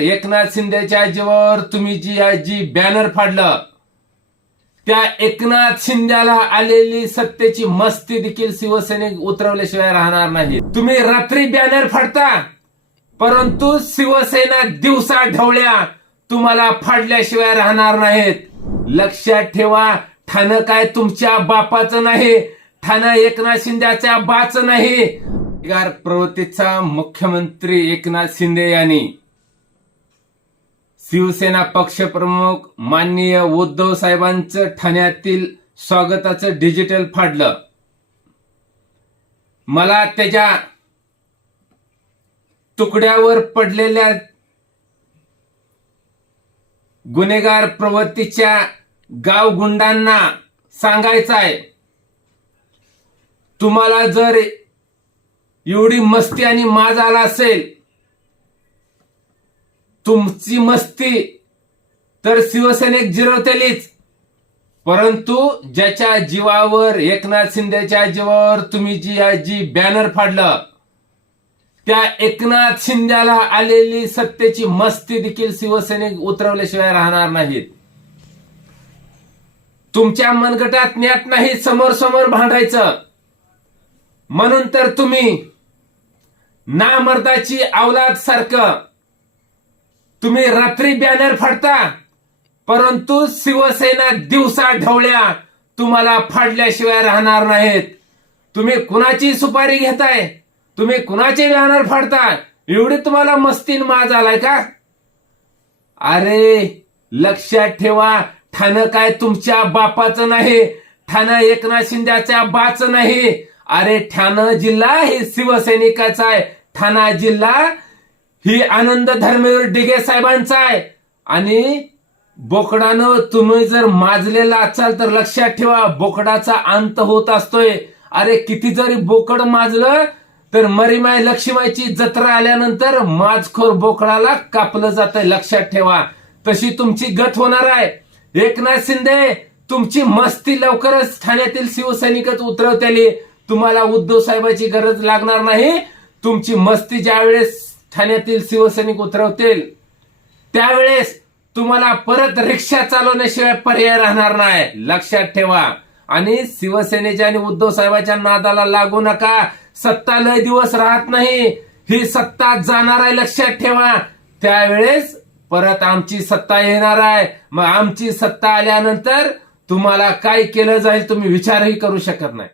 एकनाथ शिंदेच्या आजीवर तुम्ही जी आजी बॅनर फाडलं त्या एकनाथ शिंद्याला आलेली सत्तेची मस्ती देखील शिवसैनिक उतरवल्याशिवाय राहणार नाही तुम्ही रात्री बॅनर फाडता परंतु शिवसेना दिवसा ढवळ्या तुम्हाला फाडल्याशिवाय राहणार नाहीत. लक्षात ठेवा ठाणं काय तुमच्या बापाचं नाही ठाणं एकनाथ शिंद्याच्या बाच नाही. प्रवृत्तीचा मुख्यमंत्री एकनाथ शिंदे यांनी शिवसेना पक्षप्रमुख माननीय उद्धव साहेबांचं ठाण्यातील स्वागताचं डिजिटल फाडलं. मला त्याच्या तुकड्यावर पडलेल्या गुन्हेगार प्रवृत्तीच्या गाव गुंडांना सांगायचं आहे. तुम्हाला जर एवढी मस्ती आणि माज आला असेल तुमची मस्ती. तर शिवसेनेक जिरवतेलीच. परंतु ज्याच्या जीवावर एकनाथ शिंदेच्या जीवावर तुम्ही जी जी बॅनर फाडलं त्या एकनाथ शिंद्याला आलेली सत्तेची मस्ती देखील शिवसैनिक उतरवल्याशिवाय राहणार नाहीत. तुमच्या मनगटात ज्ञात नाही समोर समोर भांडायचं. म्हणून तर तुम्ही नामर्दाची अवलाद सारखं तुम्ही रात्री बॅनर फाडता परंतु शिवसेना दिवसा ढवळ्या तुम्हाला फाडल्याशिवाय राहणार नाहीत. तुम्ही कुणाची सुपारी घेताय? तुम्ही कुणाचे बॅनर फाडता? एवढी तुम्हाला मस्तीन माज आलाय का? अरे लक्षात ठेवा ठाणं काय तुमच्या बापाचं नाही ठाणं एकनाथ शिंद्याच्या बाच नाही. अरे ठाणं जिल्हा हे शिवसैनिकाचा आहे. ठाणा जिल्हा ही आनंद धर्मवीर डिगे साहेबांचा आहे. आणि बोकडानं तुम्ही जर माजलेला असाल तर लक्षात ठेवा बोकडाचा अंत होत असतोय. अरे किती जरी बोकड माजलं तर मरीमाय लक्ष्मीची जत्रा आल्यानंतर माजखोर बोकडाला कापलं जात लक्षात ठेवा. तशी तुमची गत होणार आहे. एकनाथ शिंदे तुमची मस्ती लवकरच ठाण्यातील शिवसैनिकच उतरवतेली. तुम्हाला उद्धव साहेबाची गरज लागणार नाही. तुमची मस्ती ज्या वेळेस ठाण्यातील शिवसैनिक उतरवतील. त्यावेळेस तुम्हाला परत रिक्षा चालवण्याशिवाय पर्याय राहणार नाही. लक्षात ठेवा. आणि शिवसेनेच्या आणि उद्धव साहेबांच्या नादाला लागू नका. सत्ता लय दिवस राहत नाही. ही सत्ता जाणार आहे लक्षात ठेवा. त्यावेळेस परत आमची सत्ता येणार आहे. मग आमची सत्ता आल्यानंतर तुम्हाला काय केलं जाईल तुम्ही विचारही करू शकत नाही.